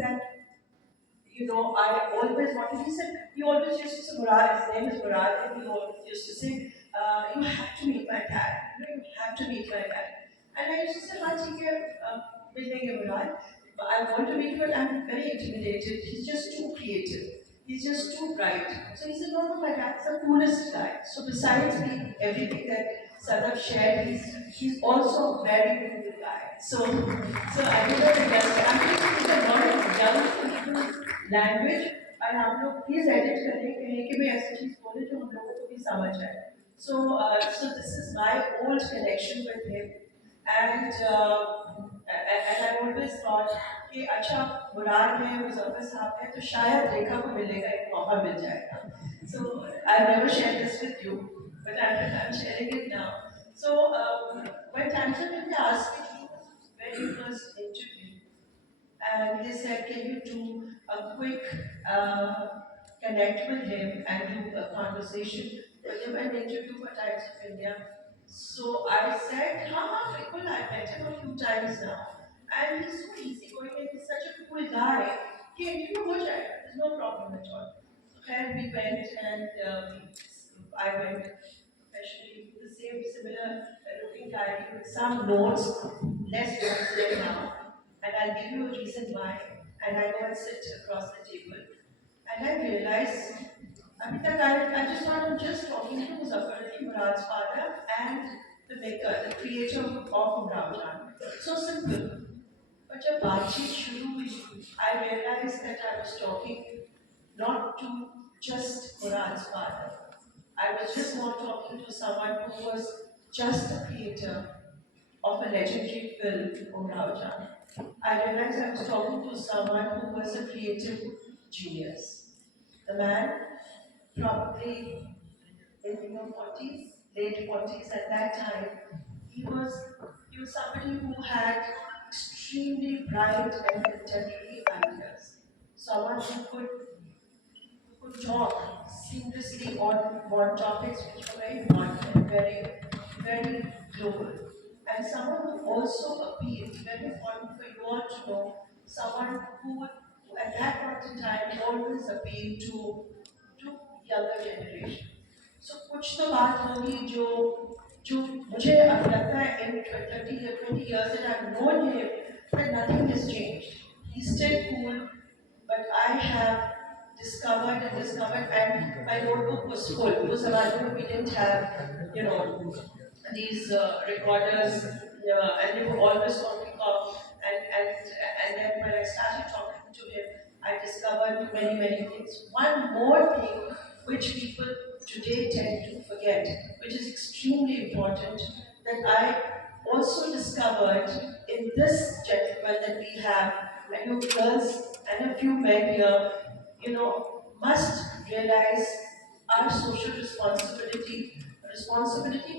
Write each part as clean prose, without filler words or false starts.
that, I always wanted. He said, he always used to say, Murad, his name is Murad, and he always used to say, you have to meet my dad. You have to meet my dad. And I used to say, हाँ ठीक है, मिलेंगे Murad. But I want to meet you, but I'm very intimidated. He's just too creative. He's just too bright. So he said, no, no, my dad's the coolest guy. So besides being everything that Sadaf shared, he's also a very cool guy. So I think that's just, I think it's a lot of young people language, और आप लोग please edit करें कहीं कि मैं ऐसी चीज बोले जो हम लोगों को भी समझ आए. So this is my old connection with him, and I always thought कि अच्छा मुराद है, मुजफ्फर साहब है, तो शायद रेखा को मिलेगा, एक मौका मिल जाएगा. So I've never shared this with you, but I'm sharing it now. So when Tanzan asked me to do this very first interview, and they said, can you do a quick connect with him and do a conversation with him and interview for Times of India? So I said, हाँ बिल्कुल, I met him a few times now, and he's so easygoing and he's such a cool guy कि interview हो जाएगा, there's no problem at all. And we went, and I went professionally with the same similar looking diary with some notes, less notes than now. And I'll give you a reason why. And I go and sit across the table. And I realized, I just thought I'm just talking to Muzaffar Ali Murad's father and the maker, the creator of Umrao Jan. So simple. But जब बातचीत शुरू हुई, I realized that I was talking not to just Murad's father. I was just not talking to someone who was just the creator of a legendary film, Umrao Jan. I realized I was talking to someone who was a creative genius. The man, probably in your 40s, late 40s at that time, he was somebody who had extremely bright and contemporary ideas. Someone who could talk seamlessly on topics which were very modern and very global. And someone who also appealed, very important for you all to know, someone who at that point in time always appealed to younger generation. So कुछ तो बात होगी जो मुझे अब लगता है in 20 years that I've known him, that nothing has changed. He's still cool, but I have discovered and my notebook was full. Those Zamane we didn't have, these recorders, and they would always talking of, and then when I started talking to him, I discovered many things. One more thing which people today tend to forget, which is extremely important, that I also discovered in this gentleman that we have, and you girls and a few men here, must realize our social responsibility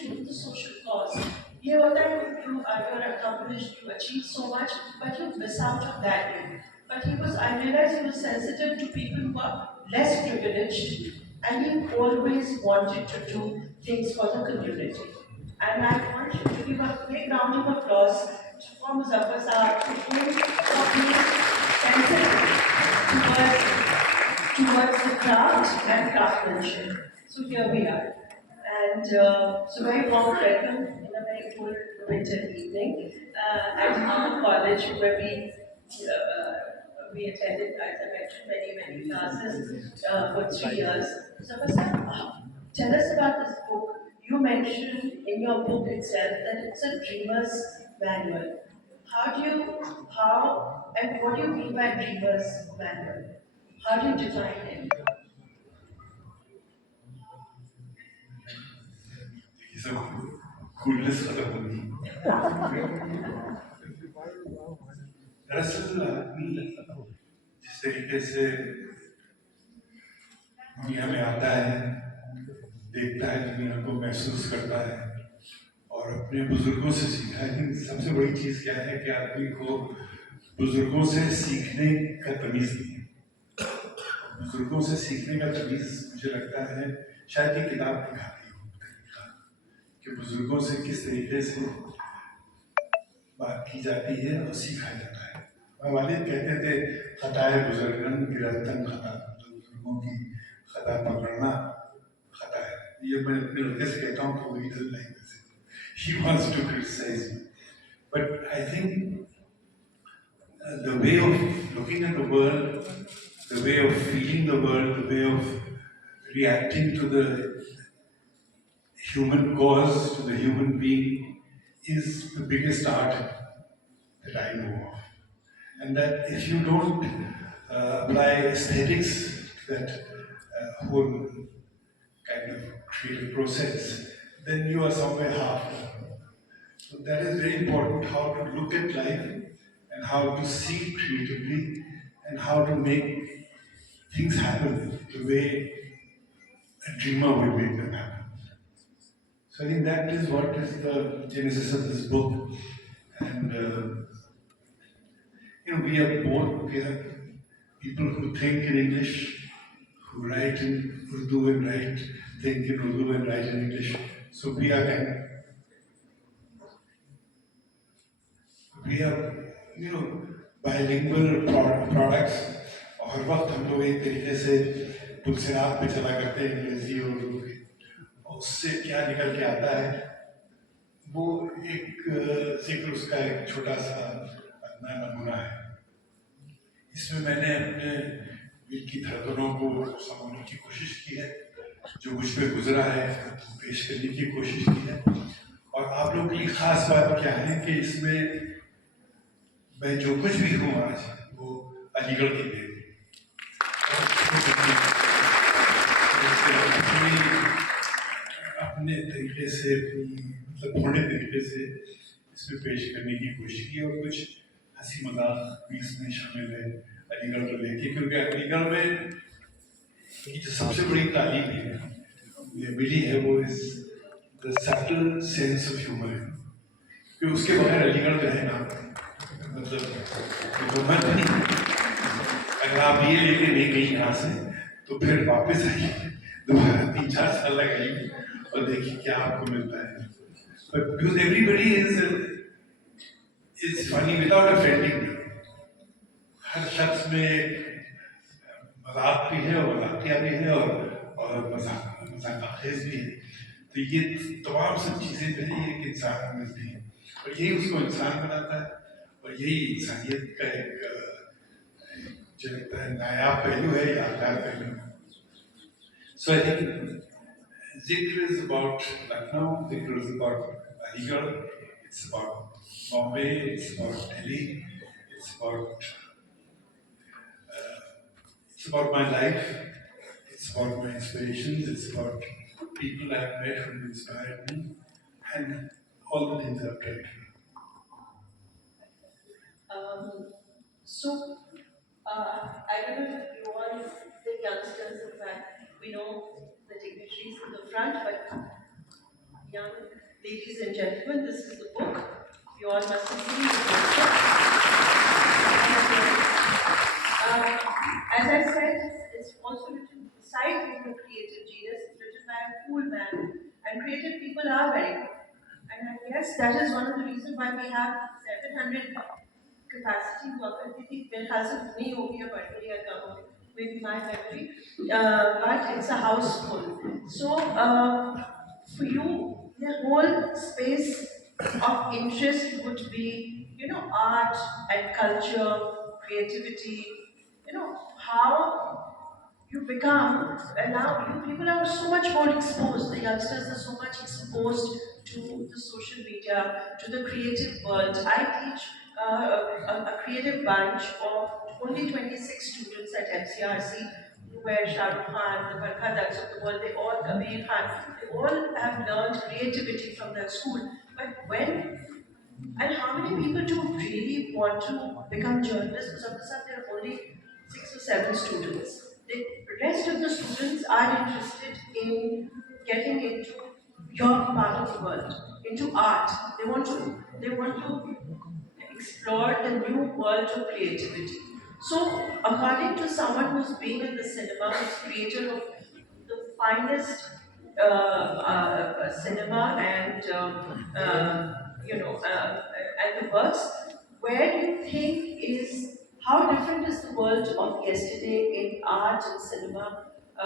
to the social cause. You know that you are accomplished, you achieve so much, but you miss out on that day. But I realized he was sensitive to people who are less privileged, and he always wanted to do things for the community. And I want you to give a big round of applause for Muzaffar Sahab for being sensitive towards the craft and craftsmanship. So here we are. And so very warm welcome in a very cool winter evening at our college where we attended, as I mentioned, many classes for 3 years. So tell us about this book. You mentioned in your book itself that it's a dreamer's manual. How and what do you mean by dreamer's manual? How do you define it? So coolness खत्म होगी. दरअसल आदमी जिस तरीके से दुनिया में आता है, देखता है, दुनिया को महसूस करता है और अपने बुजुर्गों से सीखा है. सबसे बड़ी चीज़ क्या है कि आदमी को बुजुर्गों से सीखने का तमीज़ नहीं है. बुजुर्गों से सीखने का तमीज़ मुझे लगता है शायद ये किताब दिखाती है कि बुजुर्गों से किस तरीके से बात की जाती है और सीखा जाता है. हमारे वालिद कहते थे खताए बुजुर्गन गिरफ्तन खता, तो बुजुर्गों की खता पकड़ना खता है। ये मैं अपने लड़के से कहता हूँ तो वही dull like this, he wants to criticize me, but I think the way of looking at the world, the way of feeling the world, the way of reacting to the human cause, to the human being, is the biggest art that I know of. And that if you don't apply aesthetics to that whole kind of creative process, then you are somewhere half. So that is very important, how to look at life and how to see creatively and how to make things happen the way a dreamer would make them happen. So I think that is what is the genesis of this book. And we are both, we are people who think in English, who write in Urdu and write, think in Urdu and write in English. So we are, bilingual products. और हर वक्त हम लोग एक तरीके से पुलसिरात पे चला करते हैं अंग्रेजी और उर्दू की, और उससे क्या निकल के आता है वो एक जिक्र उसका एक छोटा सा अपना नमूना है। इसमें मैंने अपने दिल की धड़कनों को समझने की कोशिश की है, जो मुझ पे गुजरा है पेश करने की कोशिश की है। और आप लोगों के लिए खास बात क्या है कि इसमें मैं जो कुछ भी हूँ आज वो अलीगढ़ की देन अपने तरीके से मतलब थोड़े तरीके से इसमें पेश करने की कोशिश की, और कुछ हंसी मजाक भी इसमें शामिल है अलीगढ़ को लेके, क्योंकि अलीगढ़ में की जो सबसे बड़ी तालीम है ये मिली है वो इस the subtle sense of humour है, कि उसके बगैर अलीगढ़ जो है ना, मतलब घूमत नहीं। अगर आप ये लेके नहीं गई यहाँ से तो फिर वापस आइए, दोबारा 3-4 साल लगाइए और देखिए क्या आपको मिलता है। But because everybody is funny without offending me. हर शख्स में मजाक भी है और मजाकिया भी है और मजाक भी है। तो ये तमाम सब चीजें जो है एक इंसान में मिलती हैं और यही उसको इंसान बनाता है, और यही इंसानियत का एक जो लगता है नायाब पहलू है, यादगार पहलू। So I think Zikr is about Lucknow, Zikr is about Aligarh, it's about Bombay, it's about Delhi, it's about it's about my life, it's about my inspirations, it's about people I've met who inspired me, and all the things I've tried to do. Um, so, I don't know if you all, the youngsters, in fact, we know the dignitaries in the front, but young ladies and gentlemen, this is the book. You all must have seen the poster. As I said, it's also written beside being a creative genius, it's written by a cool man, and creative people are very cool. And I guess that is one of the reasons why we have 700 capacity हुआ करती थी, मेरे ख्याल नहीं होगी अब बढ़ गई या कम हो, maybe my memory, but it's a house full. So for you, the whole space of interest would be, art and culture, creativity, how you become, and now you people are so much more exposed, the youngsters are so much exposed to the social media, to the creative world. I teach a creative bunch of only 26 students at MCRC, where Shah Rukh Khan, the Barkha Ducks of the world, they all, Kabir Khan, they all have learned creativity from that school. But and how many people do really want to become journalists? Because of the sudden there are only 6 or 7 students. The rest of the students are interested in getting into your part of the world, into art. They want to explore the new world of creativity. So, according to someone who's been in the cinema, who's creator of the finest cinema and and the works, where do you think is how different is the world of yesterday in art and cinema